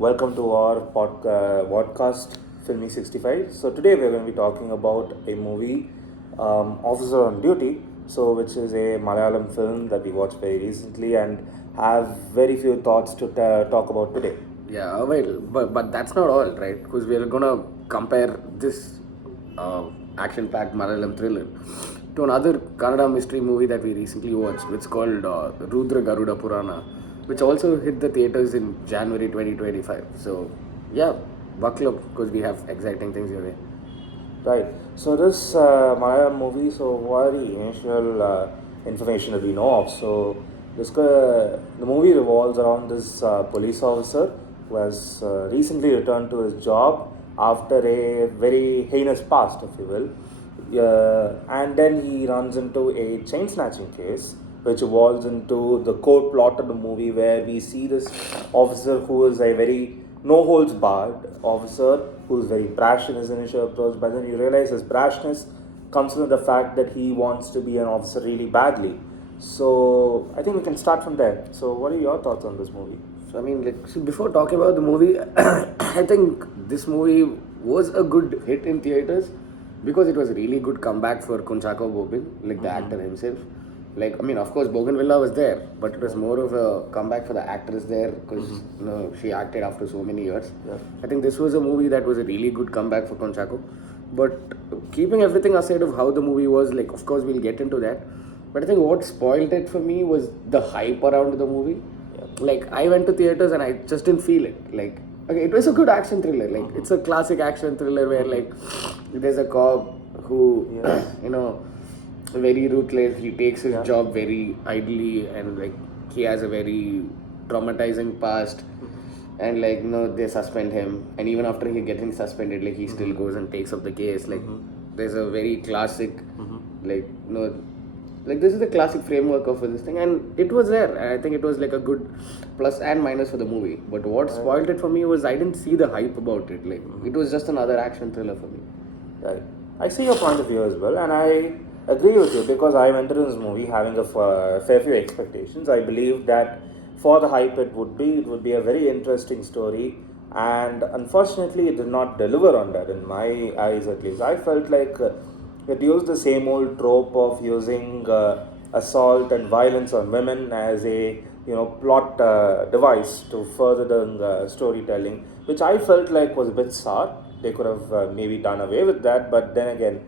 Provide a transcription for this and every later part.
welcome to our podcast Filmy65. So today we're going to be talking about a movie, Officer on Duty, so which is a Malayalam film that we watched very recently and have very few thoughts to talk about today. Yeah, well, but that's not all, right? Because we're gonna compare this action-packed Malayalam thriller to another Kannada mystery movie that we recently watched, which is called Rudra Garuda Purana, which also hit the theaters in January 2025. So, yeah, buckle up because we have exciting things your way. Right. So this Malayalam movie. So what are the initial information that we know of? So the movie revolves around this police officer who has recently returned to his job after a very heinous past, if you will. And then he runs into a chain snatching case, which evolves into the core plot of the movie, where we see this officer who is a very no holds barred officer who's very brash in his initial approach, but then you realize his brashness comes from the fact that he wants to be an officer really badly. So I think we can start from there. So what are your thoughts on this movie? So, I mean, before talking about the movie, I think this movie was a good hit in theaters because it was a really good comeback for Kunchako Bobin, like the actor himself. Like, I mean, of course, Bougainvillea was there, but it was more of a comeback for the actress there because she acted after so many years. Yeah. I think this was a movie that was a really good comeback for Kunchako. But keeping everything aside of how the movie was, like, of course, we'll get into that. But I think what spoiled it for me was the hype around the movie. Like, I went to theaters and I just didn't feel it. Like, okay, it was a good action thriller. Like, it's a classic action thriller where, like, there's a cop who, very ruthless. He takes his job very idly and, like, he has a very traumatizing past. And, like, they suspend him. And even after he getting suspended, like, he still goes and takes up the case. Like, there's a very classic, like this is the classic framework of this thing, and it was there. And I think it was like a good plus and minus for the movie. But what spoiled it for me was I didn't see the hype about it. Like it was just another action thriller for me. Right. I see your point of view as well, and I agree with you because I went into this movie having a fair few expectations. I believe that for the hype it would be a very interesting story, and unfortunately it did not deliver on that in my eyes at least. I felt like it used the same old trope of using assault and violence on women as a plot device to further the storytelling, which I felt like was a bit sour. They could have maybe done away with that, but then again,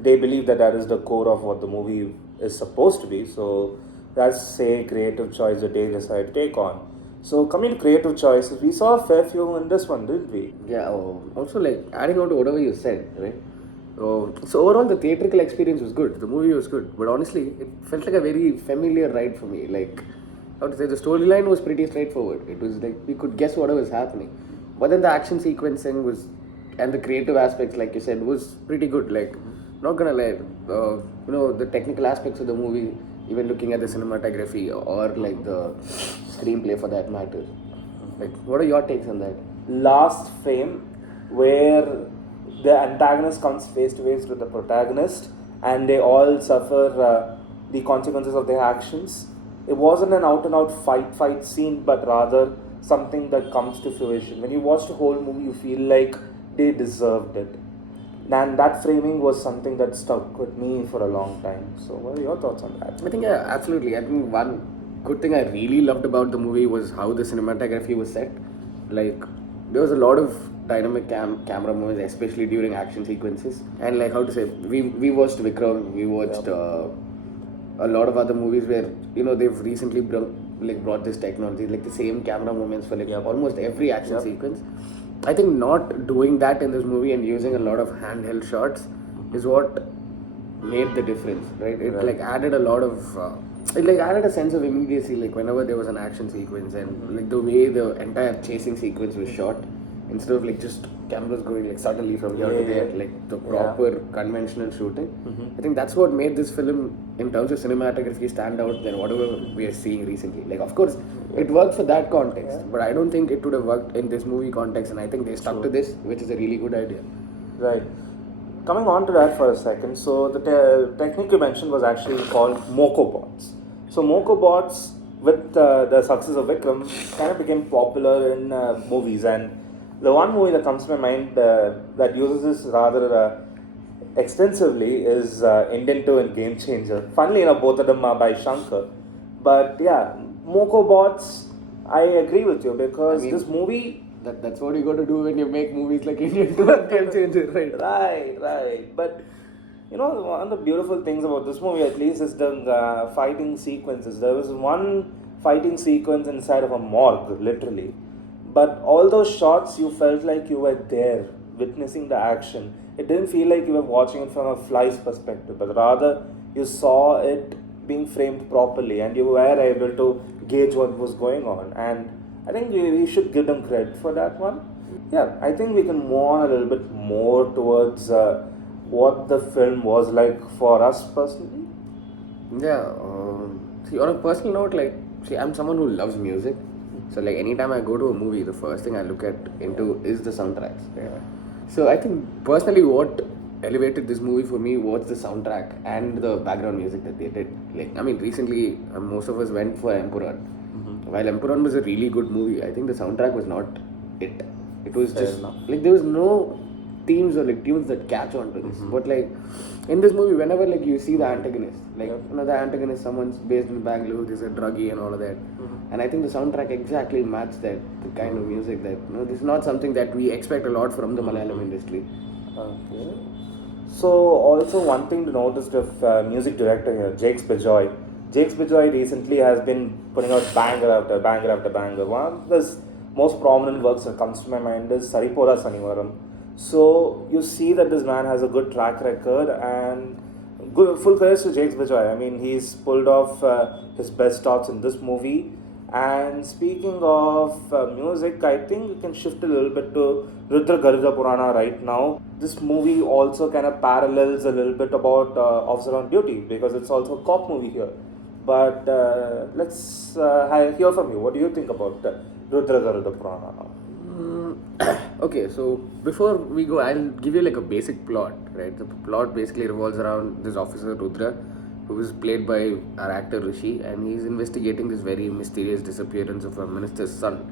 they believe that is the core of what the movie is supposed to be. So that's a creative choice that they decide to take on. So coming to creative choices, we saw a fair few in this one, didn't we? Yeah. Also, like adding on to whatever you said, right? So overall, the theatrical experience was good. The movie was good, but honestly, it felt like a very familiar ride for me. Like, how to say, the storyline was pretty straightforward. It was like we could guess whatever was happening, but then the action sequencing was, and the creative aspects, like you said, was pretty good. Like, not gonna lie, the technical aspects of the movie, even looking at the cinematography or like the screenplay for that matter. Like, what are your takes on that? Last frame where the antagonist comes face to face with the protagonist and they all suffer the consequences of their actions. It wasn't an out and out fight scene, but rather something that comes to fruition. When you watch the whole movie, you feel like they deserved it. And that framing was something that stuck with me for a long time. So what are your thoughts on that? I think, yeah, absolutely. I think one good thing I really loved about the movie was how the cinematography was set. Like, there was a lot of dynamic camera movements, especially during action sequences. And like, how to say, we watched Vikram, we watched a lot of other movies where, they've recently brought this technology, like the same camera movements for almost every action sequence. I think not doing that in this movie and using a lot of handheld shots is what made the difference, right? It like added a lot of it like added a sense of immediacy, like whenever there was an action sequence, and like the way the entire chasing sequence was shot, instead of like just cameras going like suddenly from here to there, like the proper conventional shooting. I think that's what made this film in terms of cinematography stand out than whatever we are seeing recently. Like, of course, it worked for that context, but I don't think it would have worked in this movie context, and I think they stuck to this, which is a really good idea. Right. Coming on to that for a second, so the technique you mentioned was actually called Moco bots. So Moco bots with the success of Vikram, kind of became popular in movies. And the one movie that comes to my mind that uses this rather extensively is Indian 2 and Game Changer. Funnily enough, both of them are by Shankar. But yeah, Moko Bots, I agree with you because this movie. That's what you got to do when you make movies like Indian 2 and Game Changer, right? Right. But one of the beautiful things about this movie, at least, is the fighting sequences. There was one fighting sequence inside of a morgue, literally. But all those shots, you felt like you were there, witnessing the action. It didn't feel like you were watching it from a fly's perspective, but rather you saw it being framed properly and you were able to gauge what was going on. And I think we should give them credit for that one. Yeah, I think we can move on a little bit more towards what the film was like for us personally. Yeah, see, on a personal note, like, see, I'm someone who loves music. So, like, anytime I go to a movie, the first thing I look into is the soundtracks. Yeah. So, I think personally, what elevated this movie for me was the soundtrack and the background music that they did. Like, I mean, recently, most of us went for Empuran. While Empuran was a really good movie, I think the soundtrack was not it. It was just like there was no themes or like tunes that catch on to this. But like in this movie, whenever like you see the antagonist, like the antagonist, someone's based in Bangalore, there's a druggie and all of that. And I think the soundtrack exactly matched that the kind of music that this is not something that we expect a lot from the Malayalam industry. Okay. So also one thing to notice with music director here, Jakes Bejoy. Jakes Bejoy recently has been putting out banger after banger after banger. One of his most prominent works that comes to my mind is Saripoda Sanivaram. So you see that this man has a good track record and full credit to Jakes Bejoy. I mean, he's pulled off his best starts in this movie. And speaking of music, I think we can shift a little bit to Rudra Garuda Purana right now. This movie also kind of parallels a little bit about Officer on Duty because it's also a cop movie here. But let's hear from you. What do you think about Rudra Garuda Purana now? Okay, so before we go, I'll give you like a basic plot, right? The plot basically revolves around this officer Rudra, who is played by our actor Rishi, and he's investigating this very mysterious disappearance of a minister's son.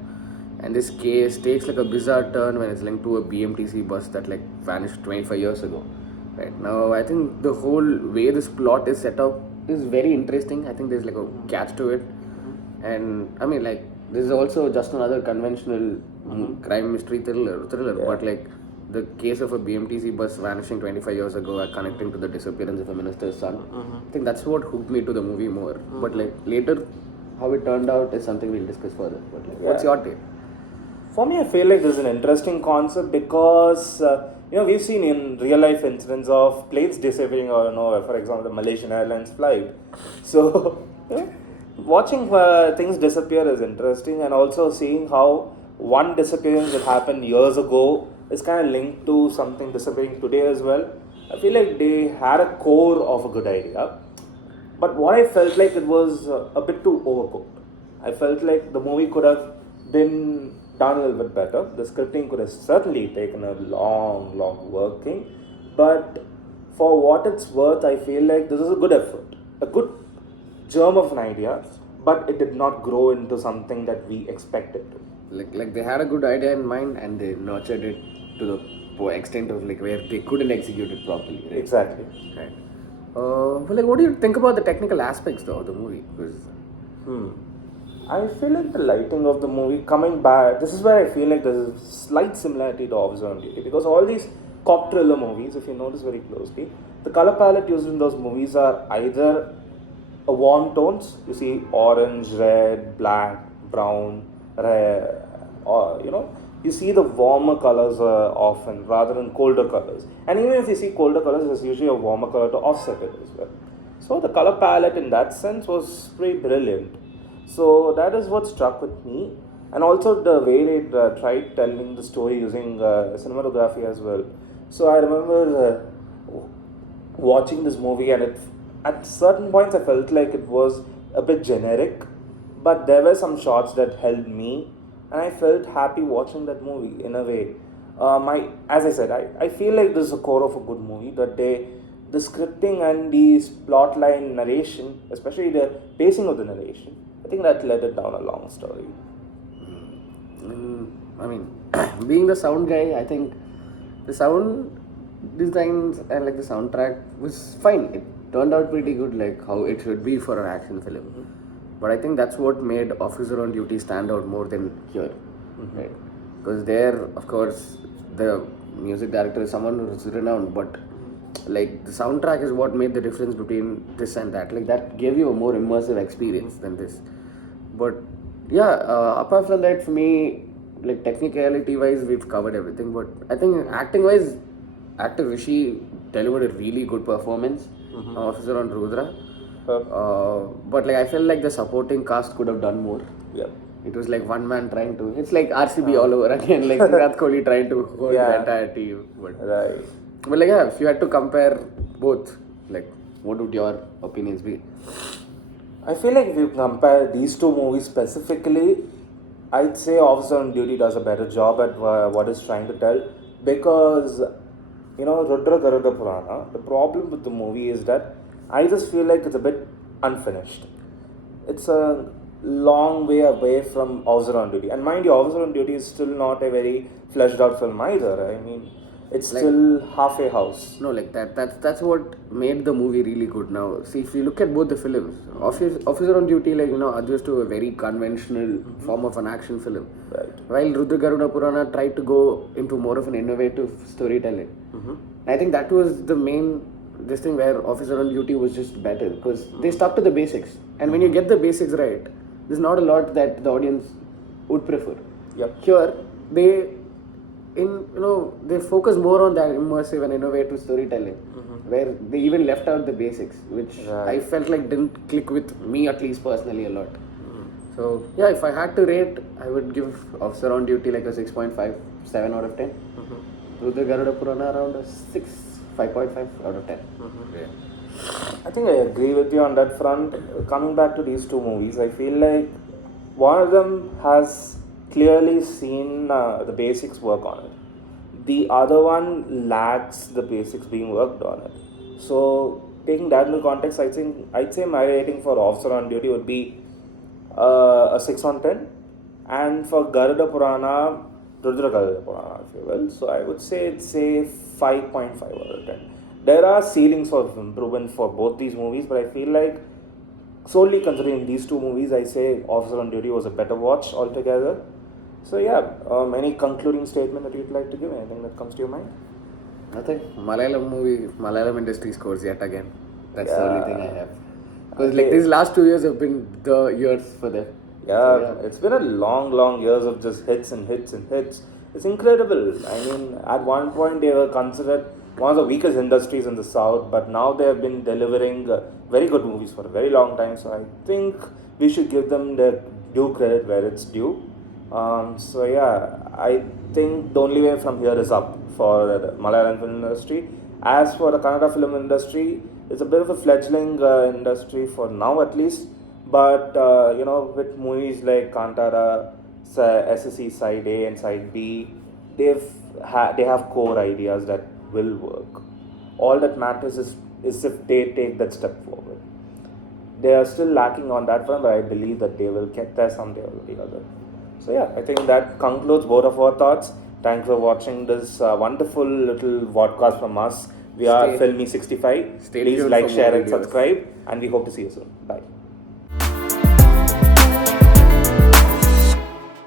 And this case takes like a bizarre turn when it's linked to a BMTC bus that like vanished 25 years ago. Right now, I think the whole way this plot is set up is very interesting. I think there's like a catch to it, and I mean like this is also just another conventional crime mystery thriller. But like the case of a BMTC bus vanishing 25 years ago, connecting to the disappearance of a minister's son. I think that's what hooked me to the movie more. But like later, how it turned out is something we'll discuss further. But like, what's your take? For me, I feel like this is an interesting concept because we've seen in real life incidents of planes disappearing out of nowhere. For example, the Malaysian Airlines flight. So watching things disappear is interesting, and also seeing how one disappearance that happened years ago is kind of linked to something disappearing today as well. I feel like they had a core of a good idea, but what I felt like it was a bit too overcooked. I felt like the movie could have been done a little bit better. The scripting could have certainly taken a long working, but for what it's worth, I feel like this is a good effort, a good germ of an idea, but it did not grow into something that we expected to. Like they had a good idea in mind and they nurtured it to the extent of like where they couldn't execute it properly. Right? Exactly. Right. Well, like, what do you think about the technical aspects though of the movie? Because I feel like the lighting of the movie coming back, this is where I feel like there's a slight similarity to Officer on Duty, because all these cop thriller movies, if you notice very closely, the color palette used in those movies are either warm tones, you see orange, red, black, brown, red, or you see the warmer colors often rather than colder colors. And even if you see colder colors, there's usually a warmer color to offset it as well. So the color palette in that sense was pretty brilliant. So that is what struck with me, and also the way they tried telling the story using cinematography as well. So I remember watching this movie, and at certain points I felt like it was a bit generic, but there were some shots that held me, and I felt happy watching that movie in a way. As I said, I feel like this is a core of a good movie, that the scripting and the plotline narration, especially the pacing of the narration, I think that led it down a long story. I mean, being the sound guy, I think the sound designs and like the soundtrack was fine. It turned out pretty good, like how it should be for an action film. But I think that's what made Officer on Duty stand out more than here, right? Because there, of course, the music director is someone who's renowned, but like the soundtrack is what made the difference between this and that. Like that gave you a more immersive experience than this. But yeah, apart from that, for me, like technicality wise, we've covered everything. But I think acting wise, actor Rishi delivered a really good performance. Officer on Rudra. But like I felt like the supporting cast could have done more. Yeah. It was like one man trying to. It's like RCB all over again. Like Virat Kohli trying to hold the entire team. Right. But like yeah, if you had to compare both, like what would your opinions be? I feel like if you compare these two movies specifically, I'd say Officer on Duty does a better job at what it's trying to tell, because Rudra Garuda Purana, the problem with the movie is that I just feel like it's a bit unfinished. It's a long way away from Officer on Duty, and mind you, Officer on Duty is still not a very fleshed out film either. I mean, it's like, still half a house. No, like that's what made the movie really good. Now, see, if you look at both the films, Officer on Duty, like adheres to a very conventional form of an action film, right? While Rudra Garuda Purana tried to go into more of an innovative storytelling. I think that was the main this thing where Officer on Duty was just better because they stuck to the basics, and when you get the basics right, there's not a lot that the audience would prefer. Yep. Here, they focus more on that immersive and innovative storytelling, where they even left out the basics, which I felt like didn't click with me, at least personally, a lot. So yeah, if I had to rate, I would give Officer on Duty like a 6.5, 7 out of 10. Rudra Garuda Purana around a 6, 5.5 out of 10. Yeah. I think I agree with you on that front. Coming back to these two movies, I feel like one of them has clearly seen the basics work on it. The other one lacks the basics being worked on it. So taking that into context, I'd say my rating for Officer on Duty would be a 6 on 10, and for Garuda Purana, Rudra Garuda Purana, if you will, so I would say it's a 5.5 out of 10. There are ceilings of improvement for both these movies, but I feel like solely considering these two movies, I say Officer on Duty was a better watch altogether. So yeah, any concluding statement that you'd like to give? Anything that comes to your mind? Nothing. Malayalam industry scores yet again. That's the only thing I have. Because like these last 2 years have been the years for them. Yeah, it's been a long years of just hits and hits and hits. It's incredible. I mean, at one point they were considered one of the weakest industries in the South, but now they have been delivering very good movies for a very long time. So I think we should give them the due credit where it's due. So yeah, I think the only way from here is up for the Malayalam film industry. As for the Kannada film industry, it's a bit of a fledgling industry for now at least. But with movies like Kantara, SSC Side A and Side B, they have core ideas that will work. All that matters is if they take that step forward. They are still lacking on that front, but I believe that they will get there someday or the other. So yeah, I think that concludes both of our thoughts. Thanks for watching this wonderful little podcast from us. We are Filmy65. Please like, share and subscribe, and we hope to see you soon. Bye.